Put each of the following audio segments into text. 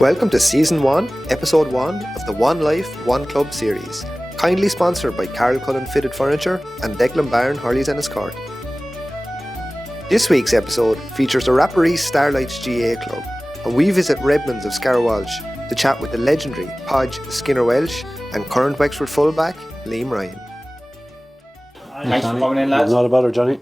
Welcome to Season 1, Episode 1 of the One Life, One Club series, kindly sponsored by Carl Cullen Fitted Furniture and Declan Barron Hurleys Enniscorthy. This week's episode features the Rapparees Starlights GA Club, and we visit Redmonds of Scarrowalsh to chat with the legendary Podge Skinner Welsh and current Wexford fullback Liam Ryan. Thanks for coming in, lads. Not a bother, Johnny.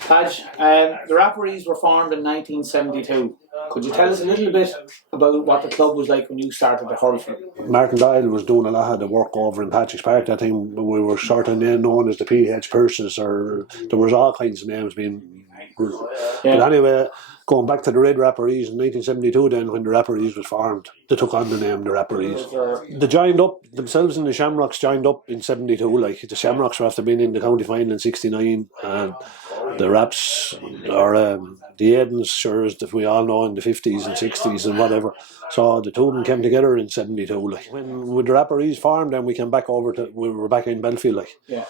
Podge, the Rapparees were formed in 1972. Could you tell us a little bit about what the club was like when you started to hurl for them? Martin Doyle was doing a lot of the work over in Patrick's Park that time. We were sort of known as the PH Purses, or there was all kinds of names being. But anyway, going back to the Red Rapparees in 1972, then when the Rapparees was formed, they took on the name the Rapparees. They joined up themselves, and the Shamrocks joined up in 72. Like the Shamrocks were after being in the county final in 69, and the Raps or the Aidens, sure as we all know, in the 50s and 60s and whatever. So the two of them came together in 72. Like when with the Rapparees formed, then we came back over to we were back in Belfield, like. Yeah.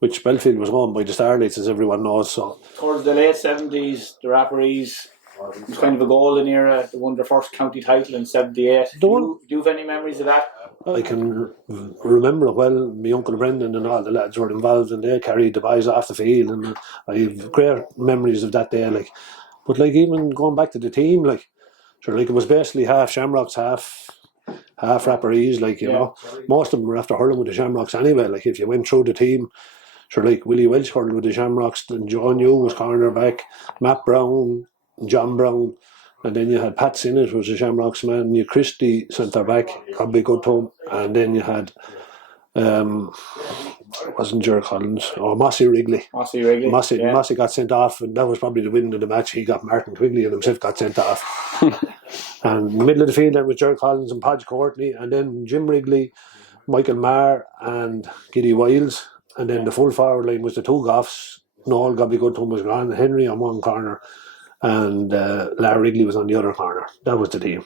Which Belfield was owned by the Starlights, as everyone knows. So towards the late 70s, the Rapparees, it was kind of a golden era. They won their first county title in 78. Do you have any memories of that? I can remember it well. My uncle Brendan and all the lads were involved, and they carried the boys off the field, and I have great memories of that day. Like, but like even going back to the team, like, sure, like it was basically half Shamrocks, half Rapparees. Like you know, most of them were after hurling with the Shamrocks anyway. Like if you went through the team. Sure, like Willie Welch hurled with the Shamrocks, and John New was cornerback, Matt Brown, John Brown, and then you had Pat Sinnott, who was a Shamrocks man, you Christie centre back, probably good to him, and then you had wasn't Jerry Collins or Mossy Wrigley. Mossy got sent off, and that was probably the win of the match. He got Martin Quigley and himself got sent off. And in the middle of the field then was Jerry Collins and Podge Courtney, and then Jim Wrigley, Michael Marr and Giddy Wiles. And then the full forward line was the two Goffs. Noel Gobby Goodham was gone, Henry on one corner, and Larry Wrigley was on the other corner. That was the team.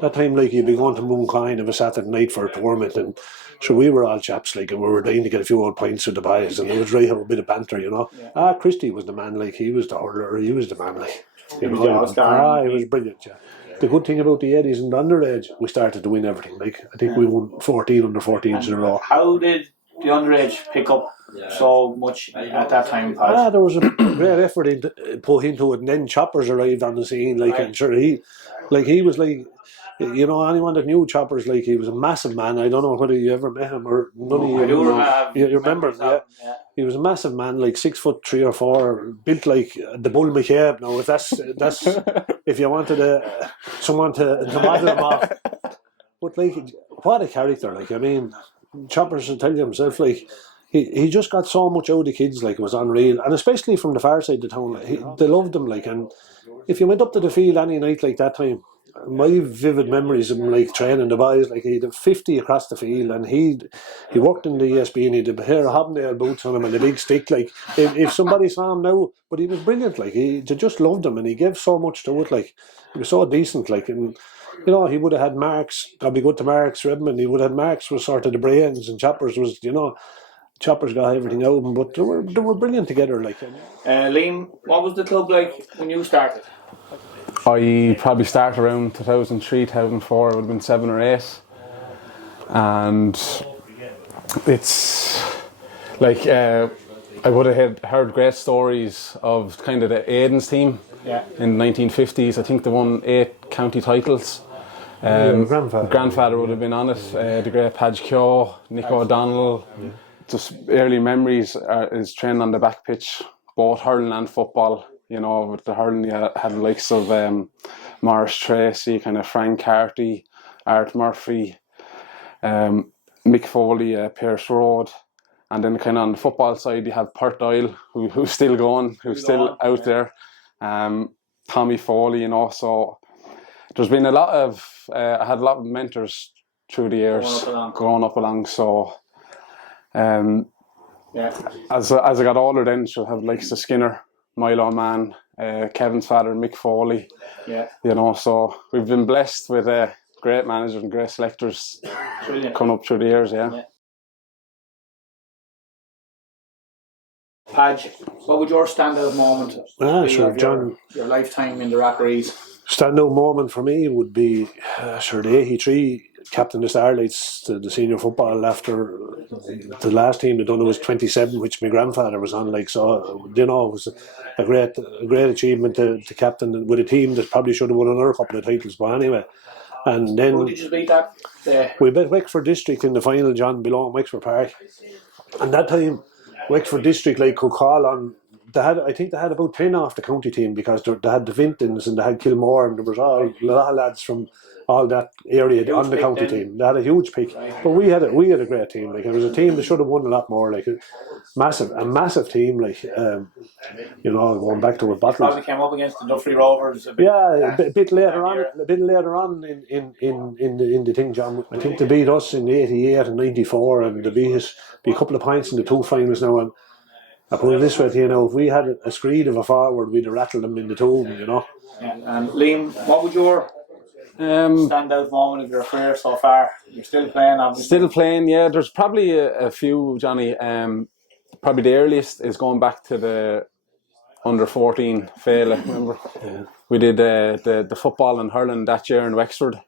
That time, like, you'd be going to Mooncoin of a Saturday night for a tournament, and so we were all chaps, like, and we were dying to get a few old pints with the boys, and it was right, have a bit of banter, you know. Yeah. Christie was the man, like, he was the hurler, he was the man, like. He was brilliant, yeah. The good thing about the 80s and the underage, we started to win everything. Like, I think we won 14 under 14s in a row. How did the underage pick up so much at that time, Podge? There was a great effort put into it, and then Choppers arrived on the scene, like, and sure he was like, you know, anyone that knew Choppers, like, he was a massive man. I don't know whether you ever met him or none of you. You remember him, yeah. He was a massive man, like 6'3" or 4", built like the Bull McCabe. Now, if that's if you wanted someone to model him off, but like, what a character! Like, I mean, Choppers will tell you himself, like, he just got so much out of the kids, like, it was unreal, and especially from the far side of the town, like, they loved him, like, and if you went up to the field any night like that time, my vivid memories of him, like, training the boys, like, he'd have 50 across the field, and he worked in the ESB, and he'd have a pair of hobnail boots on him and a big stick, like, if somebody saw him now, but he was brilliant, like, they just loved him, and he gave so much to it, like, he was so decent, like, and you know, he would have had Marks, that'd be good to Marks Redmond, he would have had Marks was sort of the brains, and Choppers was, you know, Choppers got everything out of them, but they were brilliant together, like. Liam, what was the club like when you started? I probably started around 2003, 2004, it would have been 7 or 8. And it's like, I would have heard great stories of kind of the Aidens team in the 1950s. I think they won 8 county titles. Grandfather would have been on it, the great Podge Keogh, Nico O'Donnell. Just early memories is training on the back pitch, both hurling and football. You know, with the hurling, you had the likes of Morris Tracy, kind of Frank Carty, Art Murphy, Mick Foley, Pierce Road, and then kind of on the football side, you have Pert Doyle, who's still going, who's still out there, Tommy Foley, you know. So there's been a lot of, I had a lot of mentors through the years growing up along. So as I got older, then she'll have likes of Skinner, Milo Man, Kevin's father, Mick Foley. Yeah. You know, so we've been blessed with great managers and great selectors coming up through the years, yeah. Padge, what would your standout moment be Sure, of John. your lifetime in the Rapparees? Standout moment for me would be the 83 captain the Starlights to the senior football after the last team they done it was 27, which my grandfather was on. Like, so it was a great achievement to captain with a team that probably should have won another couple of titles. But anyway, and then who did you beat that? We beat Wexford District in the final, John, below Wexford Park. And that time, Wexford District could call on. I think they had about 10 off the county team because they had the Vintons and they had Kilmore and there was a lot of lads from all that area on the county team. They had a huge pick, but we had a great team. It was a team that should have won a lot more. A massive team. Going back to a battle. Probably came up against the Duffy Rovers. A bit later on in the thing, John. I think they beat us in '88 and '94, and they beat us by a couple of points in the two finals now. And I put it this way, if we had a screed of a forward, we'd have rattled them in the two. Yeah. And Liam, what would your standout moment of your career so far? You're still playing, obviously. Still playing, yeah. There's probably a few, Johnny. Probably the earliest is going back to the under 14 Fela. Remember, we did the football and hurling that year in Wexford.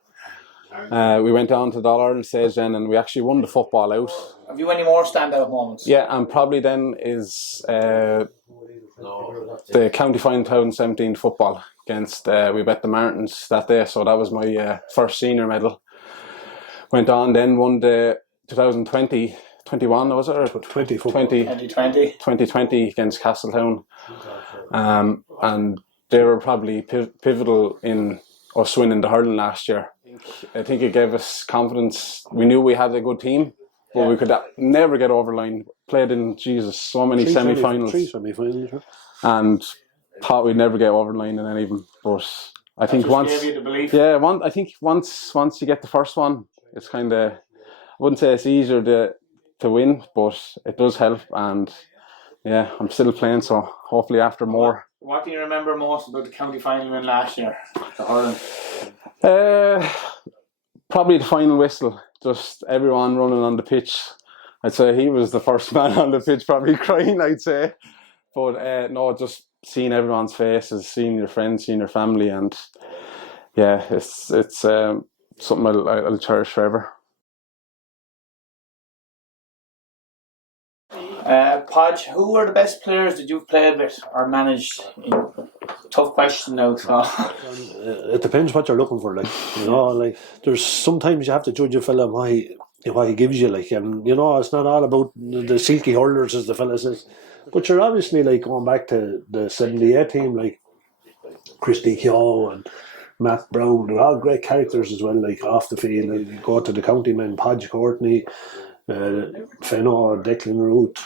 We went down to the All-Ireland stage then, and we actually won the football out. Have you any more standout moments? Yeah, and probably then is the county final 2017 football against we bet the Martins that day, so that was my first senior medal. Went on then, won the 2020 21 was it, or 2020 against Castletown, and they were probably pivotal in us winning the hurling last year. I think it gave us confidence. We knew we had a good team, but we could never get over the line. Played in so many semi-finals, and thought we'd never get over the line in any of them. But I think once you get the first one, it's kind of, I wouldn't say it's easier to win, but it does help. And yeah, I'm still playing, so hopefully after more. What do you remember most about the county final win last year, the hurling? Probably the final whistle. Just everyone running on the pitch. I'd say he was the first man on the pitch, probably crying, I'd say. But no, just seeing everyone's faces, seeing your friends, seeing your family, and yeah, it's something I'll cherish forever. Podge, who were the best players that you've played with or managed? Tough question now. So. It depends what you're looking for. There's sometimes you have to judge a fella what he gives you. And it's not all about the silky hurlers, as the fella says. But you're obviously going back to the '78 team, Christy Keogh and Matt Brown. They're all great characters as well. Off the field, you go to the county men, Podge Courtney. Fenor, Declan Root,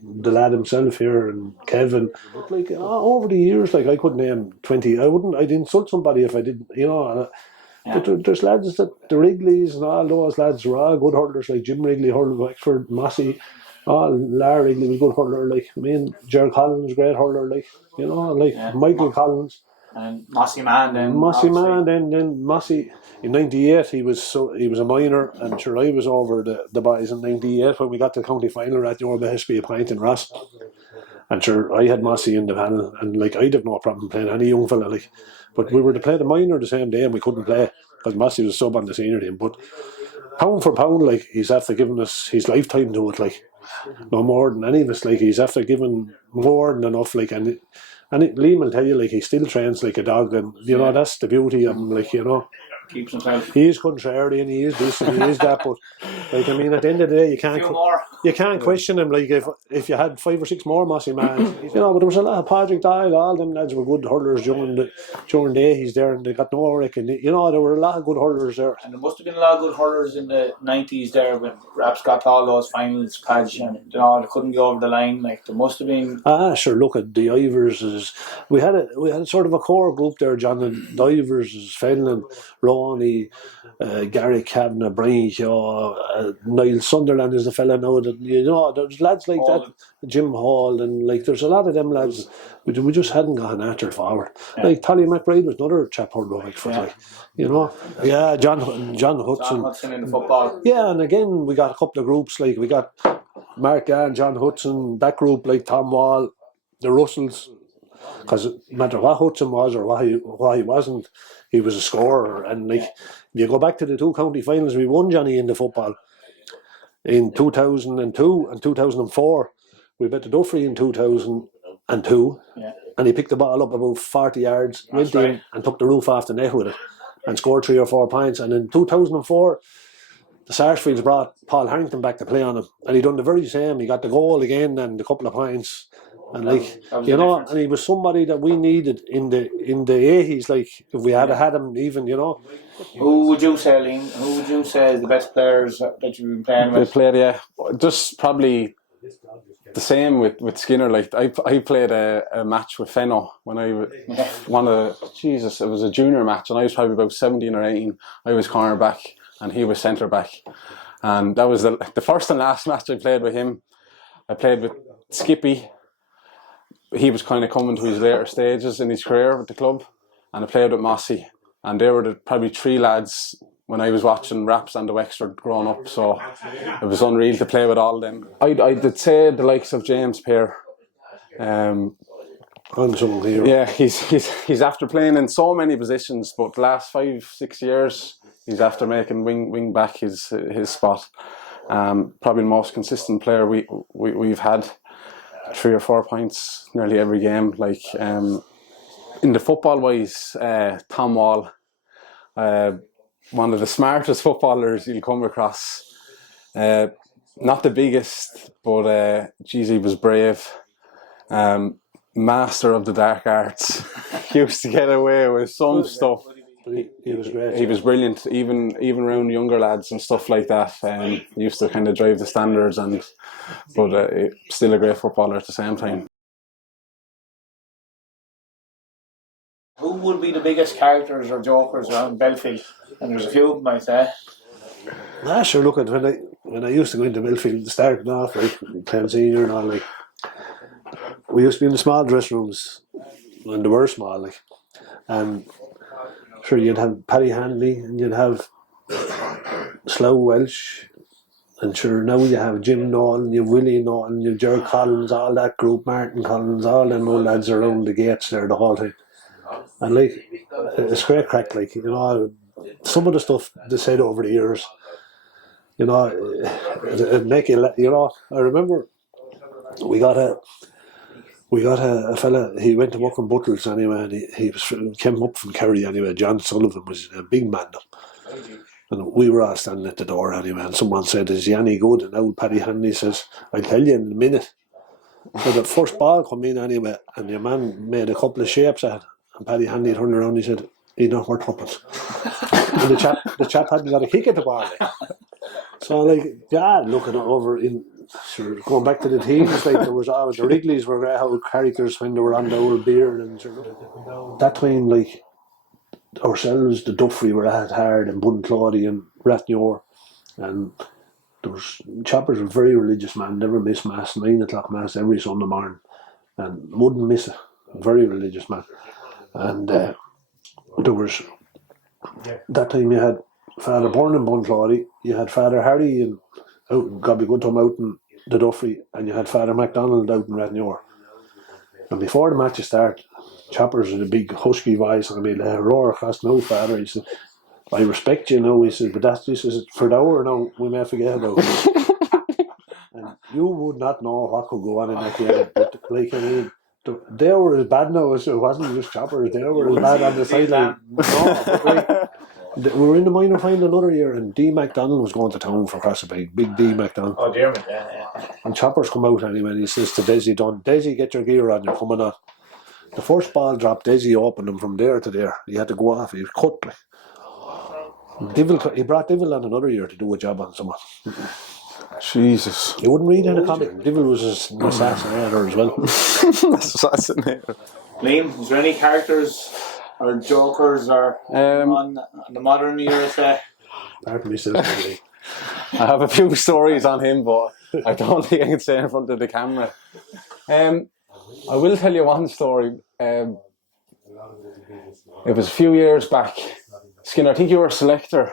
the lad himself here, and Kevin. But over the years, I couldn't name 20. I'd insult somebody if I didn't. But there's lads that the Wrigleys and all those lads were all good hurlers. Jim Wrigley hurled Wexford, Massey. Lar Wrigley was a good hurler. Ger Collins, great hurler. Michael Collins. And Mossy Man then. Then Mossy in '98 he was a minor, and sure I was over the boys in '98 when we got to the county final at the Orba Hesby Point in Ross. And sure I had Mossy in the panel, and I'd have no problem playing any young fella but we were to play the minor the same day and we couldn't play because Mossy was sub on the senior team. But pound for pound, he's after giving us his lifetime to it, no more than any of us. He's after giving more than enough, and Liam will tell you, he still trains like a dog, and that's the beauty of him. Keeps himself. He is contrarian, he is this and he is that, but at the end of the day, you can't question him. If you had 5 or 6 more Mossy man, but there was a lot of Patrick Dial. All them lads were good hurlers during the 80s there, and they got no reckon. There were a lot of good hurlers there. And there must have been a lot of good hurlers in the 90s there when Raps got all those finals, Padge, and they couldn't go over the line. There must have been. Sure. Look at the Ivers. We had a sort of a core group there, John. And the Ivers is Fenlon, Ronnie, Gary Kavanagh, Brian Shaw, Niall Sunderland is the fella now that there's lads like Hall. That, Jim Hall, and there's a lot of them lads. We just hadn't got an actor forward. Tolly McBride was another chap hurled over John Hudson. John Hudson in the football. Yeah, and again we got a couple of groups we got Mark Gann, John Hudson, that group like Tom Wall, the Russells. Because no matter what Hudson was or what he wasn't, he was a scorer. And like, if you go back to the 2 county finals, we won, Johnny, in the football in 2002 and 2004. We beat the Duffrey in 2002, and he picked the ball up about 40 yards, went in and took the roof off the net with it, and scored 3 or 4 points. And in 2004, the Sarsfields brought Paul Harrington back to play on him, and he done the very same. He got the goal again and a couple of points. And like, you know, and he was somebody that we needed in the 80s. Like, if we had had him, even, you know. Who would you say, Liam? Who would you say is the best players that you've been playing with? They played, yeah. Just probably the same with Skinner. Like, I played a match with Fenno when I it was a junior match, and I was probably about 17 or 18. I was cornerback and he was centre back, and that was the first and last match I played with him. I played with Skippy. He was kind of coming to his later stages in his career with the club, and I played with Mossy, and they were probably 3 lads when I was watching Raps and the Wexford growing up, so it was unreal to play with all of them. I'd say the likes of James Pear. Yeah, he's after playing in so many positions, but the last 5-6 years he's after making wing back his spot. Probably the most consistent player we've had. 3 or 4 points nearly every game. Like, in the football wise, Tom Wall, one of the smartest footballers you'll come across. Not the biggest, but he was brave. Master of the dark arts. Used to get away with some stuff. He was great. He was brilliant, even around younger lads and stuff like that. He used to kind of drive the standards, but still a great footballer at the same time. Who would be the biggest characters or jokers around Belfield? And there's a few of them, I'd say. Sure. Look, at when I used to go into Belfield, starting off like playing senior and all, like, we used to be in the small dress rooms, and they were small, like, and sure, you'd have Paddy Hanley and you'd have Slough Welsh, and sure, now you have Jim Nolan, you have Willie Nolan, you have Gerard Collins, all that group, Martin Collins, all them old lads around the gates there the whole time. And like, it's great crack, like, you know, some of the stuff they said over the years, you know, it'd make you, you know. I remember we got a fella, he went to work in Buttles anyway, and he came up from Kerry anyway. John Sullivan was a big man, and we were all standing at the door anyway, and someone said, "Is he any good?" And old Paddy Hanley says, "I'll tell you in a minute." So the first ball come in anyway, and your man made a couple of shapes at it, and Paddy Hanley turned around and he said, "He's not worth tuppence." And the chap hadn't got a kick at the ball. So like, yeah, looking over in, sure, going back to the teams, like, there was always the Wrigleys were how characters when they were on the old beard, and sure, that time, like, ourselves, the Duffrey were at hard, and Bunclody and Rathneor, and there was Choppers were very religious man, never miss mass, 9 o'clock mass every Sunday morning, and wouldn't miss it. Very religious man, and there was that time you had Father Byrne in Bunclody, you had Father Harry and God be good to him out in the Duffrey, and you had Father MacDonald out in Rathneor. And before the matches start, Choppers with a big husky voice, and I mean, roar across, "No, Father," he said, "I respect you now," he said, "but that's this is for the hour now, we may forget about it." And you would not know what could go on in that game, but like, I mean, they were as bad now, so it wasn't just Choppers, they were as bad on the sideline. No, but like, we were in the minor final another year, and D. MacDonald was going to town for Crossabeg, big D. MacDonald. Oh, dear me, yeah. And Choppers come out anyway, and he says to Desi Dunn, "Desi, get your gear on, you're coming on." The first ball dropped, Desi opened him from there to there. He had to go off, he was cut. He brought Divil on another year to do a job on someone. Jesus. You wouldn't read in a comic. Divil was an assassinator as well. Assassinator. Liam, is there any characters or jokers or on the modern era, say? Pardon me, Sylvie. I have a few stories on him, but I don't think I can say in front of the camera. I will tell you one story. It was a few years back. Skinner, I think you were a selector,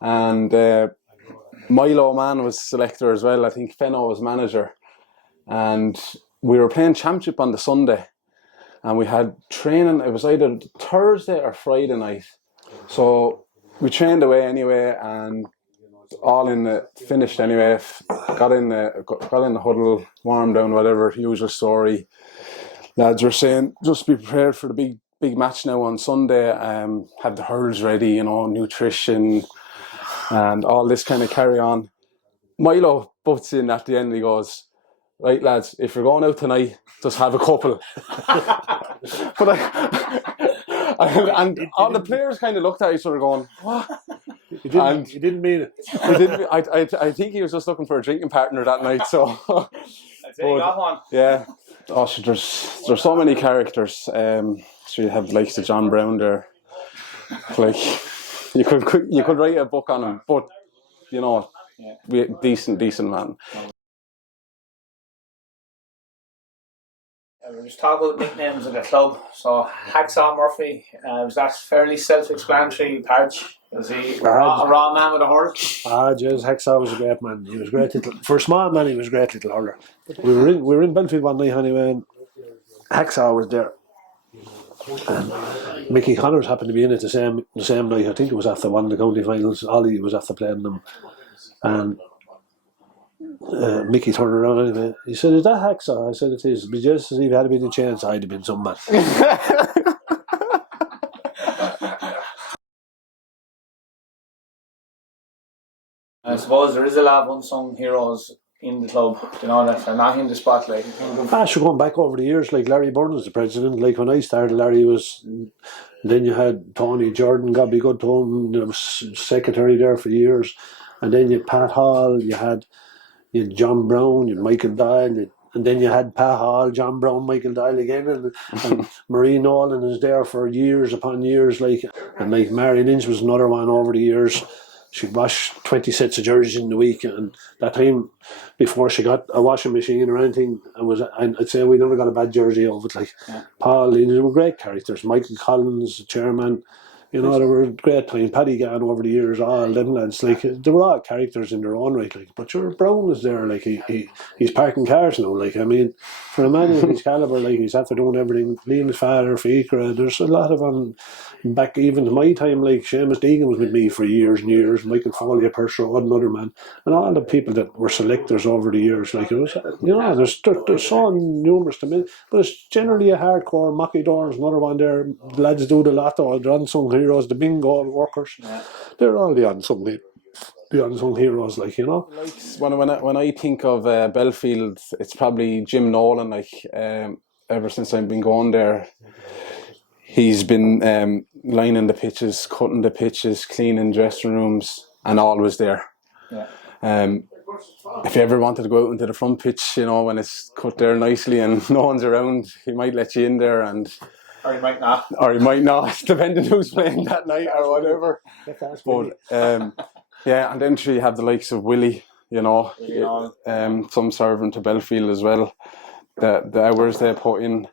and Milo Man was selector as well. I think Fenno was manager. And we were playing championship on the Sunday. And we had training, it was either Thursday or Friday night. So we trained away anyway, and all in the finished anyway. Got in the huddle, warmed down, whatever, usual story. Lads were saying, just be prepared for the big match now on Sunday. Had the hurls ready, nutrition and all this kind of carry on. Milo butts in at the end. He goes, right, lads, if you're going out tonight, just have a couple. But and all the players kind of looked at each other going, what? He didn't mean it. I think he was just looking for a drinking partner that night. So, got one. Yeah. Oh, so there's so many characters. So you have like the John Brown there. Like you could write a book on him, but decent man. We're just talking about nicknames of the club. So Hacksaw Murphy, was that fairly self-explanatory? Parch, was he a raw man with a horse? Jeez, Hacksaw was a great man. He was great little, for a small man. He was a great little hurler. We were in Belfield one night anyway, and Hacksaw was there. And Mickey Connors happened to be in it the same night. I think it was after one of the county finals. Ollie was after playing them, and Mickey turned around anyway. He said, "Is that Hacksaw?" I said, "It is." But just as if had been a chance, I'd have been some man. I suppose there is a lot of unsung heroes in the club, that are not in the spotlight. Going back over the years, like Larry Byrne was the president. Like when I started, Larry was. Then you had Tony Jordan, God be good to him. There was secretary there for years, and then you had Pat Hall. You had John Brown, you had Michael Dial, and then you had Pat Hall, John Brown, Michael Dial again, and Marie Nolan is there for years upon years, and Mary Lynch was another one over the years. She'd wash 20 sets of jerseys in the week, and that time before she got a washing machine or anything, I'd say we never got a bad jersey of it. Paul, they were great characters. Michael Collins, the chairman, they were a great time. Paddy Gann over the years, all them lads, they were all characters in their own right. But Brown is there, he's parking cars now. For a man of his calibre, he's after doing everything. Liam's father, Fikra, there's a lot of them back even to my time. Seamus Deegan was with me for years and years. Michael Foley, Pershaw, another man, and all the people that were selectors over the years. It was, there's so numerous to me, but it's generally a hardcore. Mocky Doran's another one there. The lads do the lotto, the unsung heroes, the bingo workers. Yeah. They're all the unsung heroes, When I think of Belfield, it's probably Jim Nolan. Ever since I've been going there, he's been lining the pitches, cutting the pitches, cleaning dressing rooms, and always there. Yeah. If you ever wanted to go out into the front pitch, when it's cut there nicely and no one's around, he might let you in there, or he might not, depending who's playing that night or whatever. But and then you have the likes of Willie, some servant to Belfield as well. The hours they put in.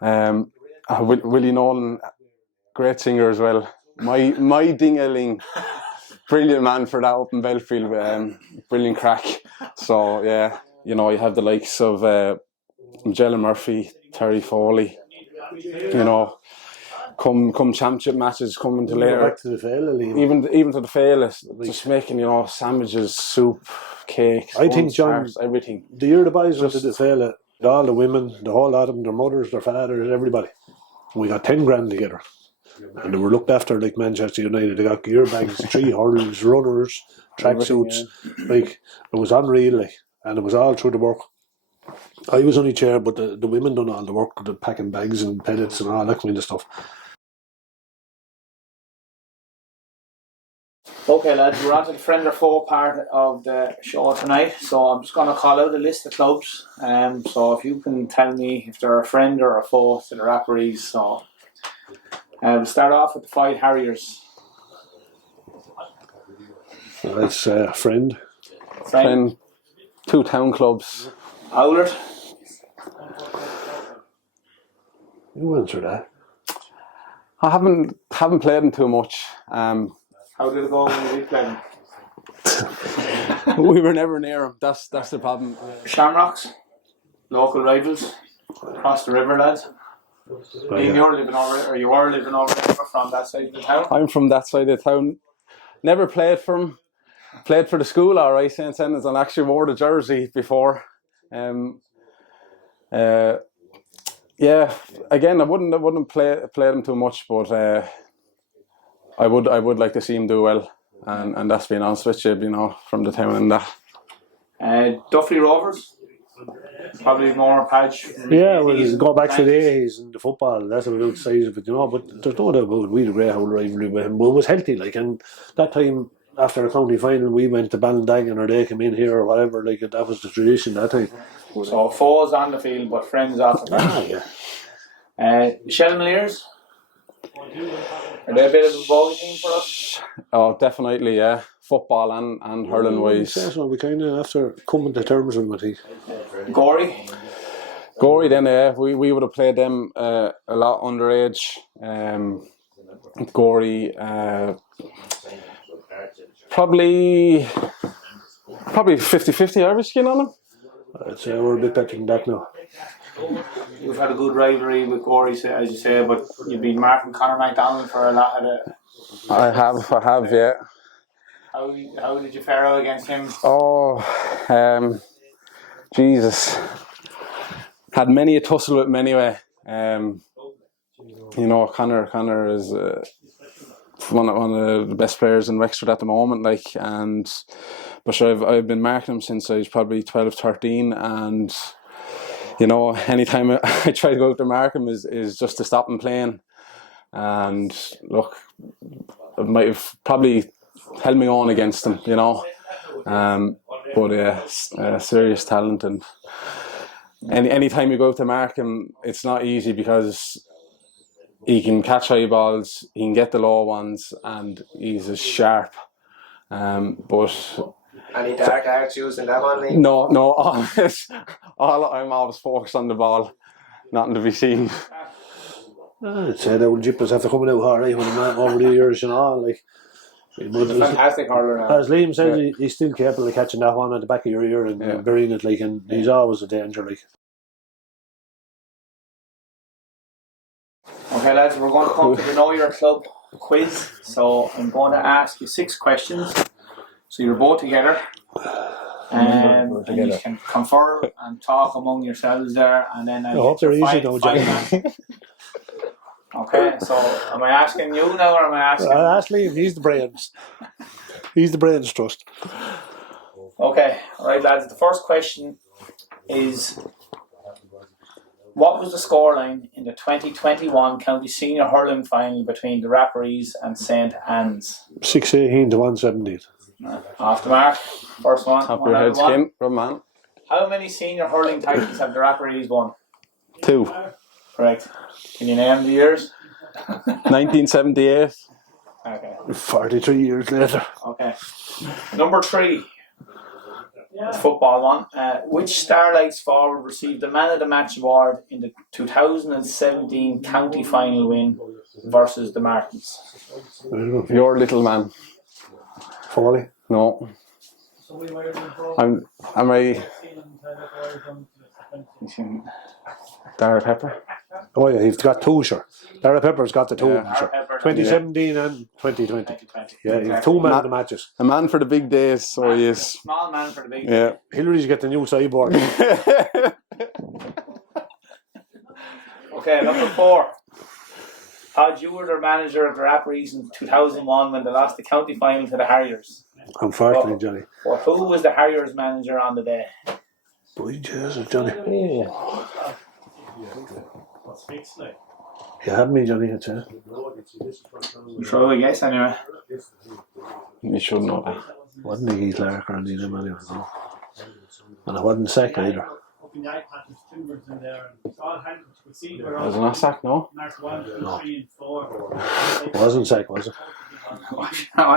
Willie Nolan, great singer as well. My ding-a-ling, brilliant man for that up in Belfield, brilliant crack. So you have the likes of Magellan Murphy, Terry Foley. Come championship matches coming to later. Back to the Féile, even to the Féile, just making sandwiches, soup, cakes. I think John, everything. The year the boys went to the Féile, all the women, the whole lot of them, their mothers, their fathers, everybody. We got 10 grand together, and they were looked after like Manchester United. They got gear bags, 3 hurls, runners, tracksuits. It was unreal, and it was all through the work. I was only chair, but the women done all the work, the packing bags and pellets and all that kind of stuff. Okay, lads, we're on to the friend or foe part of the show tonight. So I'm just going to call out a list of clubs. So if you can tell me if they're a friend or a foe to the Rapparees. So we'll start off with the Five Harriers. That's friend. Friend. 2 town clubs. Owlert. You answer that. I haven't played them too much. How did it go when you did play them? We were never near them. That's the problem. Shamrocks, local rivals, across the river, lads. You're living over, or you were living over there from that side of the town? I'm from that side of town. Never played for them. Played for the school, all right, St. Sennons, and actually wore the jersey before. Yeah, again, I wouldn't play them too much, but I would like to see him do well, and that's being honest with you, from the town and that. Duffy Rovers, probably more patch. Yeah, well, go back to the 80s and the football, that's about the size of it, but there's no doubt about we had a great whole rivalry with him, but it was healthy, and that time after a county final we went to Ballindagan or they came in here or whatever, that was the tradition that time. So foes on the field but friends off the field. The Shelmaliers, are they a bit of a bogey team for us? Oh, definitely, yeah. Football and hurling wise. So we kind of after coming to terms with them, I think. Gory, then, yeah, we would have played them a lot underage. Gory, probably 50-50 Irish skin on them. I'd say we're a bit better than that now. You've had a good rivalry with Gory, as you say, but you've been marking Conor McDonald for a lot of the... I have, yeah. How did you fare out against him? Oh, Jesus. Had many a tussle with him anyway. Conor is one of the best players in Wexford at the moment, but I've been marking him since I was probably 12, 13, and anytime I try to go out to mark him is just to stop him playing. And look, it might have probably held me on against him, but yeah, serious talent, and anytime you go out to mark him, it's not easy because he can catch high balls, he can get the low ones, and he's as sharp. But any dark arts using that one? No. I'm always focused on the ball, nothing to be seen. I'd say the old jippers have to come out hard when a man over the years, He's a fantastic hurler now. As Liam said, he's still capable of catching that one at the back of your ear and burying it, and he's always a danger, Okay, lads, we're going to come to the Know Your Club quiz. So I'm going to ask you 6 questions. So you're both together. And you can confer and talk among yourselves there. And then I hope they're easy though, Johnny. Okay, so am I asking you now or am I asking... Ask Liam, he's the brains. He's the brains trust. Okay, alright lads, the first question is... What was the scoreline in the 2021 County Senior Hurling Final between the Rapparees and St. Anne's? 6-18 to 1-17. Off the mark. First one. Top of your head, Skin. Good man. How many senior hurling titles have the Rapparees won? 2. Correct. Can you name the years? 1978. Okay. 43 years later. Okay. Number 3. Football one. Which Starlights forward received the Man of the Match award in the 2017 county final win versus the Martins? Your little man. Foley? No. Am I... Dara Pepper? Oh yeah, he's got 2, sure. Dara Pepper's got the 2, sure. 2017 and 2020. Yeah, he's 2 man of the matches. A man for the big days, so he is. Small man for the big days. Yeah. Hillary's got the new sideboard. Okay, number 4. Todd, you were the manager of the Rapparees in 2001 when they lost the county final to the Harriers. Unfortunately, Johnny. Well, who was the Harriers manager on the day? Boy, Jesus, Johnny. Oh. You had me, Johnny, I'd say. You sure I guess anyway? You should know that. Wasn't he Heath Lark or anything anyway, no. And it wasn't Sack either. Was it not Sack, no? No. It wasn't Sack, was it? What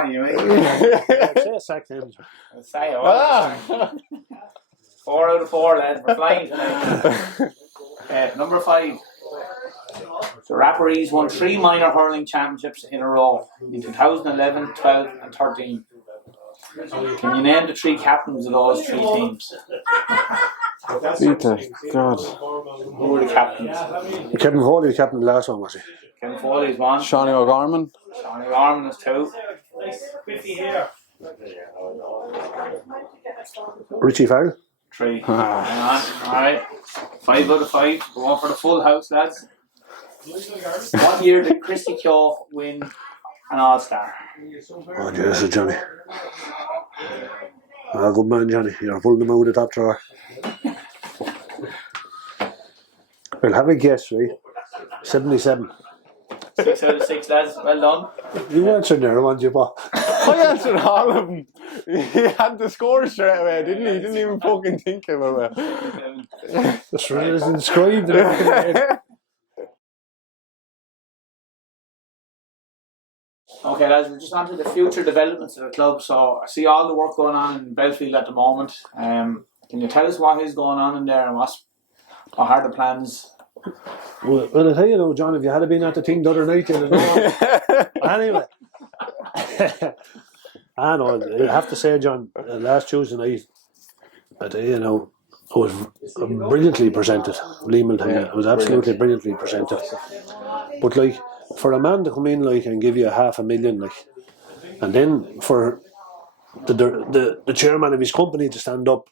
do you mean? Say Sack then. Say it was. 4 out of 4, lads. We're flying tonight. Number 5. The Rapparees won 3 minor hurling championships in a row in 2011, 12 and 13. Can you name the 3 captains of those 3 teams? Peter, God. Who were the captains? Kevin Foley, captain, the last one, was he? Kevin Foley's 1. Shawnee O'Gorman. Shawnee O'Gorman is 2. Richie Farrell. 3. Hang on. Alright. 5 out of 5. Going for the full house, lads. What year did Christy Keogh win an All-Star? Oh, Jesus, Johnny. Ah, good man, Johnny. You're pulling them out of the top drawer. I'll have a guess, right? 77. 6 out of 6, lads. Well done. You answered there, weren't you, Bob? I answered all of them. He had the score straight away, didn't he? He didn't even fucking think about it. That's right, it's inscribed. Okay, lads, we're just on to the future developments of the club. So I see all the work going on in Belfield at the moment. Can you tell us what is going on in there and what are the plans? Well, I tell you though, John, if you had been at the thing the other night, you'd know. Anyway. I know, I have to say, John, last Tuesday night, it was brilliantly presented. Liam will tell you, it was absolutely brilliantly presented. But like, for a man to come in like and give you $500,000, like, and then for the chairman of his company to stand up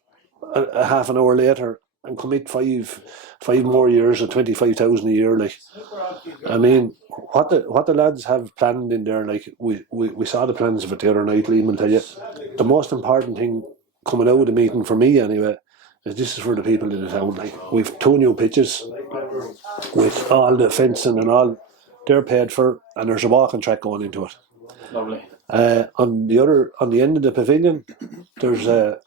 a half an hour later and commit five more years at 25,000 a year, like, I mean, what the lads have planned in there, like, we saw the plans of it the other night. Liam will tell you, the most important thing coming out of the meeting for me anyway is this is for the people in the town. Like, we've 2 new pitches with all the fencing and all. They're paid for, and there's a walking track going into it. Lovely. On the end of the pavilion, there's a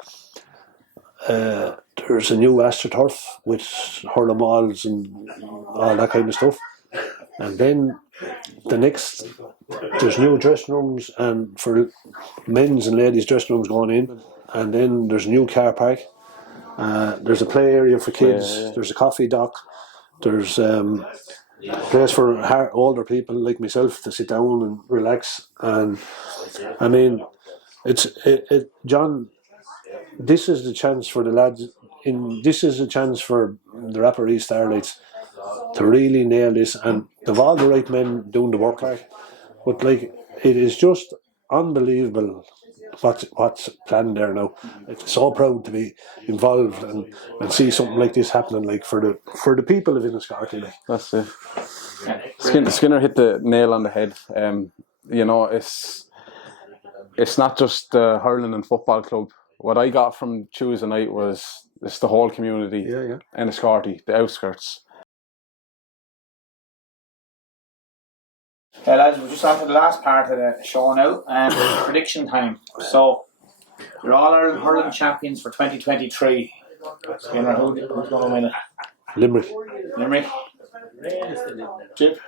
new AstroTurf with hurling balls and all that kind of stuff. And then there's new dressing rooms, and for men's and ladies' dressing rooms going in. And then there's a new car park. There's a play area for kids. Yeah. There's a coffee dock. There's a place for older people like myself to sit down and relax. And I mean, John, this is the chance for the lads. This is a chance for the Rapparees Starlights to really nail this, and they've all the right men doing the work. But like, it is just unbelievable what's planned there now. It's so proud to be involved and see something like this happening, like for the people of Enniscorthy. Like. That's it. Skinner hit the nail on the head. It's not just the hurling and football club. What I got from Tuesday night was it's the whole community. Yeah. Enniscorthy, the outskirts. Lads, we're just on to the last part of the show now, prediction time. So, you're all Ireland hurling champions for 2023. Skinner, who's going to win it? Limerick. Chip?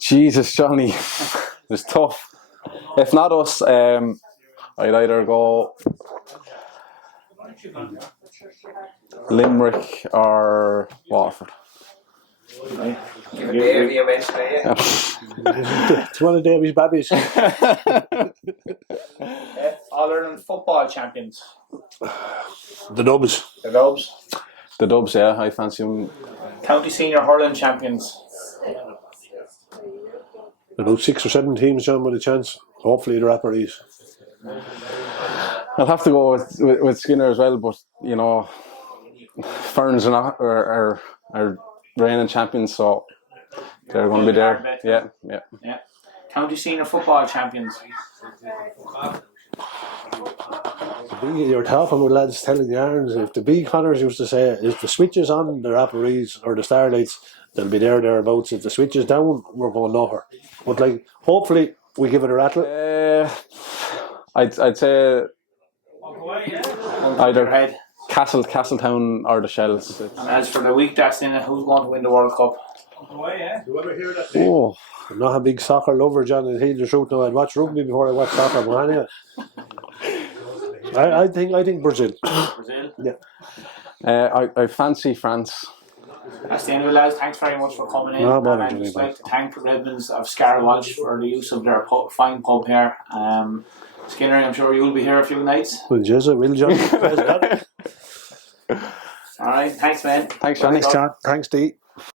Jesus, Johnny. It's tough. If not us, I'd either go Limerick or Waterford. Right. It's one of Davy's babies. All Ireland football champions. The Dubs. The Dubs, yeah, I fancy them. County senior hurling champions. About 6 or 7 teams, John, with a chance. Hopefully the Rapparees. I'll have to go with Skinner as well, but Ferns are reigning champions, so they're going to be there. Yeah. County senior football champions. You're talking with lads telling yarns. If the big Connors used to say, if the switch is on, the Rapparees or the Starlights, they'll be thereabouts. If the switch is down, we're going nowhere. But like, hopefully we give it a rattle. I'd say either Castletown or the Shells. And as for the week that's in it, who's going to win the World Cup? Oh, I'm not a big soccer lover, John. I'll tell you the truth now. I'd watch rugby before I watch soccer, but anyway. I think Brazil. Brazil? I fancy France. That's the end of it, lads. Thanks very much for coming in. And I'd just like to thank the Redmonds of Scar Walsh for the use of their fine pub here. Skinner, I'm sure you'll be here a few nights. Well, Jesus, will John. All right, thanks, man. Thanks, Johnny. Thanks, John. Thanks, Dee.